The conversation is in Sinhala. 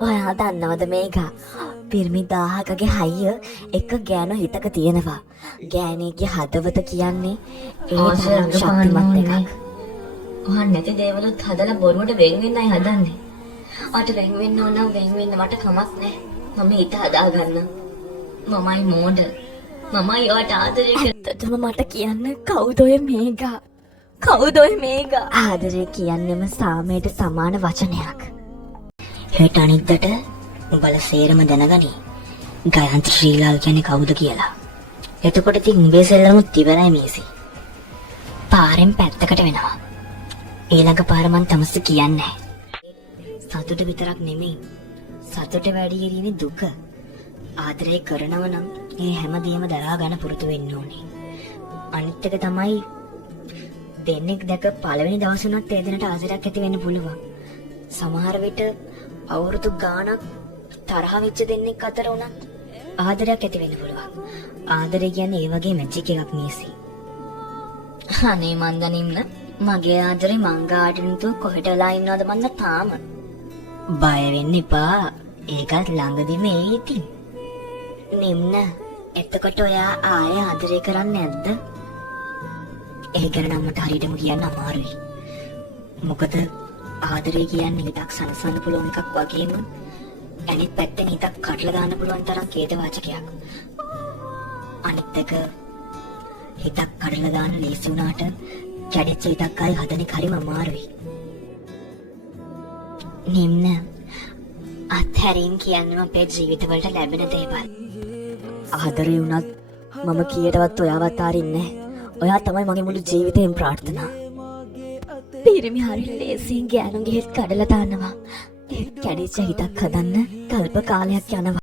ඔයා දන්නවද මේක? පිරිමි 1000කගේ හයිය එක ගෑනු හිතක තියෙනවා. ගෑණියගේ හදවත කියන්නේ ඒ තරම් ශක්තිමත් එකක්. ඔහන් නැති දේවලුත් හදලා බොරුවට වෙන් වෙන්නයි හදන්නේ. ඔයාට වෙන් වෙන්න ඕන නම් වෙන් වෙන්න මට කමක් නැහැ. මම හිත හදා ගන්න. මමයි මෝඩ. මමයි ඔයාට ආදරය කරන්නේ. ඇත්තටම මට කියන්න කවුද ඔය මේගා? කවුද ඔය මේගා? ආදරය කියන්නේම සාමයට සමාන වචනයක්. හෙට අනිද්දට උඹලා සේරම දැනගනි. ගයන්ත ශ්‍රීලාල් කියන්නේ කවුද කියලා. එතකොට ඉතින් උඹේ සෙල්ලමුත් ඉවරයි මේසි. පාරෙන් පැත්තකට වෙනවා. ඊළඟ පාර මං තමස කියන්නේ. සතුට විතරක් නෙමෙයි. සතුට වැඩි කිරීමේ දුක. ආදරය කරනව නම් ඒ හැමදේම දරා ගන්න පුරුදු වෙන්න ඕනේ. අනිත් එක තමයි දෙන්නෙක් දැක පළවෙනි දවසේ උනත් ඒ දෙන්නට ආදරයක් ඇති වෙන්න පුළුවන්. සමහර විට අවුරුදු ගාණක් තරහ වෙච්ච දෙන්නෙක් අතර උනත් ආදරයක් ඇති වෙන්න පුළුවන්. ආදරය කියන්නේ ඒ වගේ මැජික් එකක් මේසි. අනේ මන්දනින්න මගේ ආදරේ මංගාටිනුතු කොහෙට වෙලා ඉන්නවද මන්ද තාම. බය වෙන්න එපා. ඒකත් ළඟදිම එයි ඉතින්. නිම්න එතකොට ඔයා ආයෙ ආදරය කරන්නේ නැද්ද? ඒ ගැන නම් මට හරියටම කියන්න අමාරුයි. මොකද ආදරය කියන්නේ හිතක් සනසන්න පුළුවන් එකක් වගේම අනිත් පැත්තෙන් හිතක් කඩලා දාන්න පුළුවන් තරම් කේත වාචකයක්. අනිත් එක හිතක් කඩලා දාන්න ලේසි වුණාට කැඩිච්ච හිතක් ආයි හදන එක හරිම අමාරුයි. නිම්න අත්හැරීම් කියන්නේ අපේ ජීවිතවලට ලැබෙන දේවල්. ආදරේ වුණත් මම කීයටවත් ඔයාවත් ආරින්නේ නැහැ. ඔයා තමයි මගේ මුළු ජීවිතේම ප්‍රාර්ථනා. පිරිමි හරි ලේසියෙන් ගෑනුන්ගේ හිත කඩලා දානවා. ඒ කැඩිච්ච හිතක් හදන්න කල්ප කාලයක් යනවා.